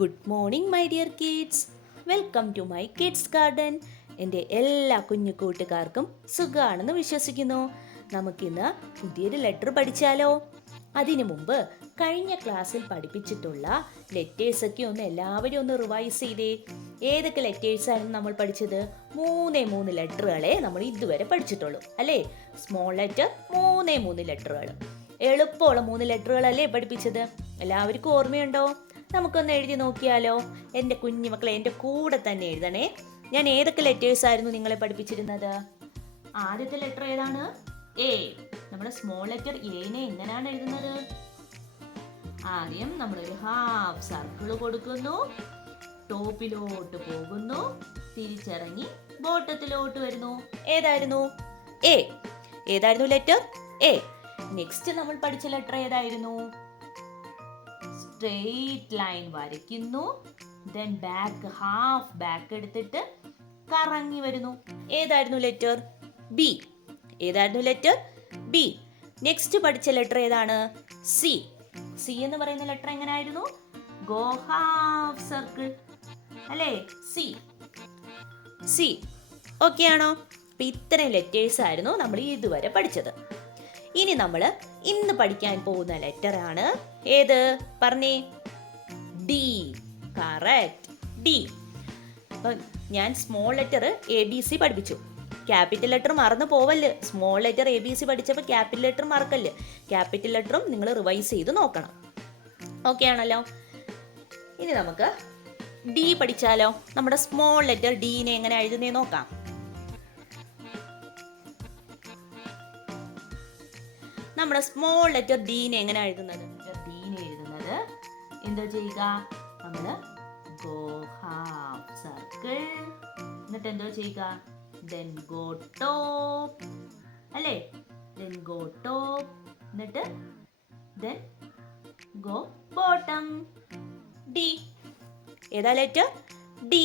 Good morning my dear kids. Welcome to my kids garden. എൻ്റെ എല്ലാ കുഞ്ഞു കൂട്ടുകാർക്കും സുഖമാണെന്ന് വിശ്വസിക്കുന്നു. നമുക്കിന്ന് പുതിയൊരു ലെറ്റർ പഠിച്ചാലോ? അതിനു മുമ്പ് കഴിഞ്ഞ ക്ലാസ്സിൽ പഠിപ്പിച്ചിട്ടുള്ള ലെറ്റേഴ്സൊക്കെ എല്ലാവരും ഒന്ന് റിവൈസ് ചെയ്തേ. ഏതൊക്കെ ലെറ്റേഴ്സായിരുന്നു നമ്മൾ പഠിച്ചത്? മൂന്ന് ലെറ്ററുകളെ നമ്മൾ ഇതുവരെ പഠിച്ചിട്ടുള്ളൂ അല്ലേ? സ്മോൾ ലെറ്റർ മൂന്ന് ലെറ്ററുകൾ. എളുപ്പമുള്ള 3 ലെറ്ററുകളല്ലേ പഠിപ്പിച്ചത്? എല്ലാവർക്കും ഓർമ്മയുണ്ടോ? നമുക്കൊന്ന് എഴുതി നോക്കിയാലോ? എൻ്റെ കുഞ്ഞുമക്കളെ എൻ്റെ കൂടെ തന്നെ എഴുതണേ. ഞാൻ ഏതൊക്കെ ലെറ്റേഴ്സ് ആയിരുന്നു നിങ്ങളെ പഠിപ്പിച്ചിരുന്നത്? ആദ്യത്തെ ലെറ്റർ ഏതാണ്? എ. നമ്മുടെ സ്മോൾ ലെറ്റർ എനെ എങ്ങനെയാണ് എഴുതുന്നത്? ആദ്യം നമ്മളൊരു ഹാഫ് സർക്കിൾ കൊടുക്കുന്നു, ടോപ്പിലോട്ട് പോകുന്നു, തിരിച്ചിറങ്ങി ബോട്ടത്തിലോട്ട് വരുന്നു. ഏതായിരുന്നു? എ. ഏതായിരുന്നു ലെറ്റർ? എ. നെക്സ്റ്റ് നമ്മൾ പഠിച്ച ലെറ്റർ ഏതായിരുന്നു? സ്ട്രെയിറ്റ് ലൈൻ വരയ്ക്കുന്നു, ദെൻ ഹാഫ് ബാക്ക് എടുത്തിട്ട് കറങ്ങി വരുന്നു. ഏതായിരുന്നു ലെറ്റർ? ബി. ഏതായിരുന്നു ലെറ്റർ? ബി. നെക്സ്റ്റ് പഠിച്ച ലെറ്റർ ഏതാണ്? സി. സി എന്ന് പറയുന്ന ലെറ്റർ എങ്ങനെയായിരുന്നു? ഗോ ഹാഫ് സർക്കിൾ അല്ലേ? സി. സി ഓക്കെ ആണോ? അപ്പൊ ഇത്രയും ലെറ്റേഴ്സ് ആയിരുന്നു നമ്മൾ ഇതുവരെ പഠിച്ചത്. ഇനി നമ്മൾ ഇന്ന് പഠിക്കാൻ പോകുന്ന ലെറ്റർ ആണ് ഏത്? പറഞ്ഞേ. ഡി. Correct, D. ഞാൻ സ്മോൾ ലെറ്റർ ABC പഠിപ്പിച്ചു. ക്യാപിറ്റൽ ലെറ്റർ മറന്നു പോവല്ല്. സ്മോൾ ലെറ്റർ ABC പഠിച്ചപ്പോൾ ക്യാപിറ്റൽ ലെറ്റർ മറക്കല്ല്. ക്യാപിറ്റൽ ലെറ്ററും നിങ്ങൾ റിവൈസ് ചെയ്ത് നോക്കണം. ഓക്കെ ആണല്ലോ? ഇനി നമുക്ക് ഡി പഠിച്ചാലോ? നമ്മുടെ സ്മോൾ ലെറ്റർ ഡീനെ എങ്ങനെ എഴുതുന്നേ നോക്കാം. നമ്മുടെ സ്മോൾ ലെറ്റർ ഡീനെ എങ്ങനെ എഴുതുന്നത്? ഡീനെ എഴുതുന്നത് എന്താ ചെയ്യുക? നമ്മൾ ഗോ ഹാഫ് സർക്കിൾ, എന്നിട്ട് എന്തോ ചെയ്യുക? ദെൻ ഗോ ടോപ്പ് അല്ലേ? ദെൻ ഗോ ടോപ്പ്, എന്നിട്ട് ദെൻ ഗോ ബോട്ടം. ഡി. ഏതാ ലെറ്റർ? ഡി.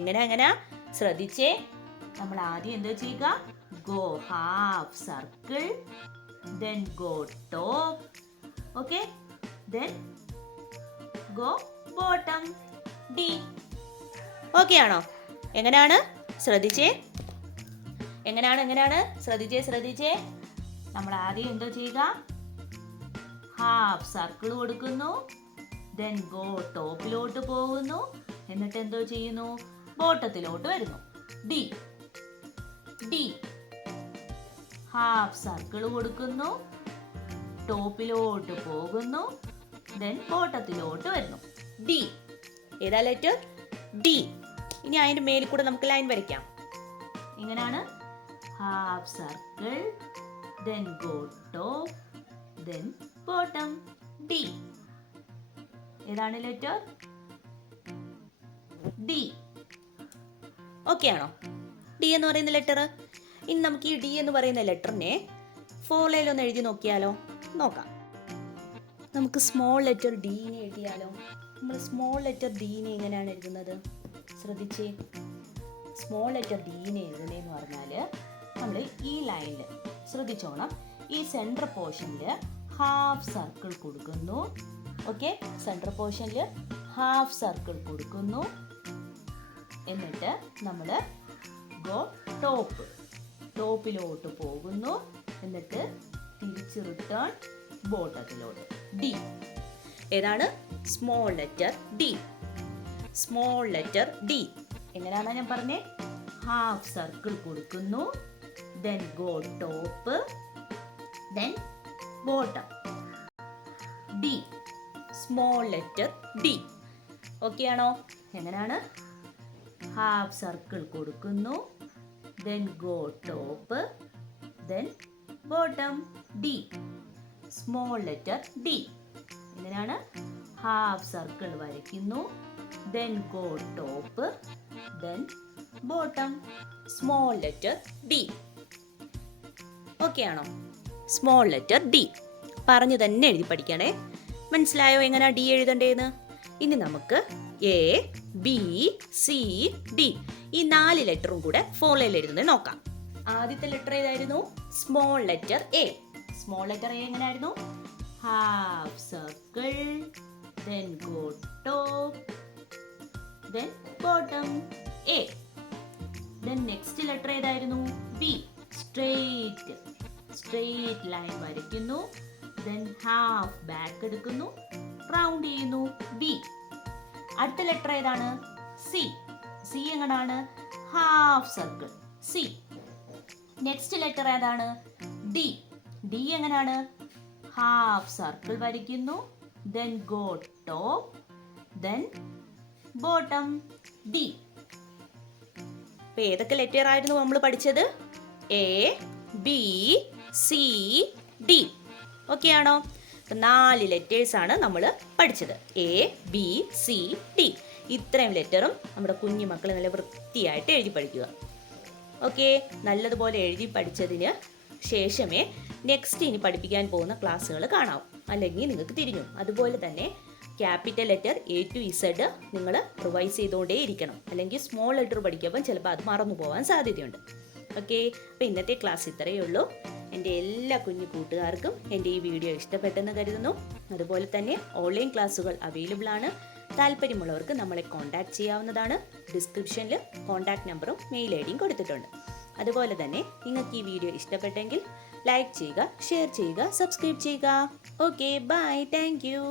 എങ്ങനെ ശ്രദ്ധിച്ചേ. നമ്മൾ ആദ്യം എന്തോ ചെയ്യുക? Go half circle, then go top, okay, then go bottom. D. Okay ആണോ? എങ്ങനെയാണ്? ശ്രദ്ധിച്ചേ. എങ്ങനെയാണ്? ശ്രദ്ധിച്ചേ. നമ്മൾ ആദ്യം എന്തോ ചെയ്യുക? ഹാഫ് സർക്കിൾ കൊടുക്കുന്നു, then go ടോപ്പിലോട്ട് പോകുന്നു, എന്നിട്ട് എന്തോ ചെയ്യുന്നു? ബോട്ടത്തിലോട്ട് വരുന്നു. ഡി. ഡി. ഹാഫ് സർക്കിൾ കൊടുക്കുന്നു, ടോപ്പിലോട്ട് പോകുന്നു, ദെൻ ബോട്ടത്തിലോട്ട് വരുന്നു. ഡി. ഏതാ ലെറ്റർ? ഡി. ഇനി അതിന്റെ മേലിൽ കൂടെ നമുക്ക് ലൈൻ വരയ്ക്കാം. ഇങ്ങനെയാണ് half circle, then go top, then bottom. D. ഏതാണ് ലെറ്റർ? ഡി. ഓക്കെ ആണോ? ഡി എന്ന് പറയുന്ന ലെറ്റർ. ഇനി നമുക്ക് ഈ ഡി എന്ന് പറയുന്ന ലെറ്ററിനെ ഫോർലൈനിലൊന്ന് എഴുതി നോക്കിയാലോ? നോക്കാം. നമുക്ക് സ്മോൾ ലെറ്റർ ഡീനെ എഴുതിയാലോ? നമ്മൾ സ്മോൾ ലെറ്റർ ഡീനെ എങ്ങനെയാണ് എഴുതുന്നത്? ശ്രദ്ധിച്ചേ. സ്മോൾ ലെറ്റർ ഡീനെ എഴുതുന്നതെന്ന് പറഞ്ഞാൽ നമ്മൾ ഈ ലൈനിൽ ശ്രദ്ധിച്ചോണം. ഈ സെൻട്രൽ പോർഷനിൽ ഹാഫ് സർക്കിൾ കൊടുക്കുന്നു. ഓക്കെ, സെൻട്രൽ പോർഷനിൽ ഹാഫ് സർക്കിൾ കൊടുക്കുന്നു, എന്നിട്ട് നമ്മൾ ഗോ ടോപ്പിലോട്ട് പോകുന്നു, എന്നിട്ട് തിരിച്ച് റിട്ടേൺ ബോട്ടത്തിലോട്ട്. ഡി. ഏതാണ്? Small letter D. Small letter D. എങ്ങനെയാണ് ഞാൻ പറഞ്ഞേ? ഹാഫ് സർക്കിൾ കൊടുക്കുന്നു, then go top, then bottom. D. Small letter D. Okay ആണോ? എങ്ങനെയാണ്? ഹാഫ് സർക്കിൾ കൊടുക്കുന്നു, then go top, then bottom. D. Small letter D. ഇങ്ങനെയാണ് half circle വരയ്ക്കുന്നു, then go top, then bottom. Small letter D. Okay ആണോ? Small letter D. പറഞ്ഞു തന്നെ എഴുതി പഠിക്കണേ. മനസ്സിലായോ എങ്ങനെ ഡി എഴുതണ്ടേന്ന്? ഇനി നമുക്ക് എ, ബി, സി, ഡി ഈ 4 ലെറ്ററും കൂടെ ഫോർലൈനിൽ എഴുതുന്നത് നോക്കാം. ആദ്യത്തെ ലെറ്റർ ഏതായിരുന്നു? Small letter A. Small letter A എങ്ങനെയായിരുന്നു? Half circle, then go top, then bottom. A. Then next letter ഏതായിരുന്നു? B. Straight line വരയ്ക്കുന്നു. Then half back എടുക്കുന്നു, റൗണ്ട് ചെയ്യുന്നു. B. അടുത്ത ലെറ്റർ ഏതാണ്? C. C എങ്ങനെയാണ്? Half circle. C. Next letter ഏതാണ്? D. D എങ്ങനെയാണ്? ഹാഫ് സർക്കിൾ വരയ്ക്കുന്നു. Then go top, then bottom. D. ഇപ്പൊ ഏതൊക്കെ ലെറ്റർ ആയിരുന്നു നമ്മൾ പഠിച്ചത്? A, B, C, D. Okay ആണോ? 4 ലെറ്റേഴ്സ് ആണ് നമ്മൾ പഠിച്ചത്. A, B, C, D. ഇത്രയും ലെറ്ററും നമ്മുടെ കുഞ്ഞു മക്കൾ നല്ല വൃത്തിയായിട്ട് എഴുതി പഠിക്കുക. ഓക്കെ, നല്ലതുപോലെ എഴുതി പഠിച്ചതിന് ശേഷമേ നെക്സ്റ്റ് ഇനി പഠിപ്പിക്കാൻ പോകുന്ന ക്ലാസ്സുകൾ കാണാവൂ, അല്ലെങ്കിൽ നിങ്ങൾക്ക് തിരിഞ്ഞു. അതുപോലെ തന്നെ capital letter A to Z നിങ്ങൾ റിവൈസ് ചെയ്തുകൊണ്ടേ ഇരിക്കണം, അല്ലെങ്കിൽ സ്മോൾ ലെറ്റർ പഠിക്കുമ്പോൾ ചിലപ്പോൾ അത് മറന്നു പോകാൻ സാധ്യതയുണ്ട്. ഓക്കെ, അപ്പോൾ ഇന്നത്തെ ക്ലാസ് ഇത്രയേ ഉള്ളൂ. എൻ്റെ എല്ലാ കുഞ്ഞു കൂട്ടുകാർക്കും എൻ്റെ ഈ വീഡിയോ ഇഷ്ടപ്പെട്ടെന്ന് കരുതുന്നു. അതുപോലെ തന്നെ ഓൺലൈൻ ക്ലാസ്സുകൾ അവൈലബിൾ ആണ്. താല്പര്യമുള്ളവർക്ക് നമ്മളെ കോൺടാക്ട് ചെയ്യാവുന്നതാണ്. ഡിസ്ക്രിപ്ഷനിൽ കോൺടാക്ട് നമ്പറും മെയിൽ ഐ ഡിയും കൊടുത്തിട്ടുണ്ട്. അതുപോലെ തന്നെ നിങ്ങൾക്ക് ഈ വീഡിയോ ഇഷ്ടപ്പെട്ടെങ്കിൽ ലൈക്ക് ചെയ്യുക, ഷെയർ ചെയ്യുക, സബ്സ്ക്രൈബ് ചെയ്യുക. Okay, bye, thank U.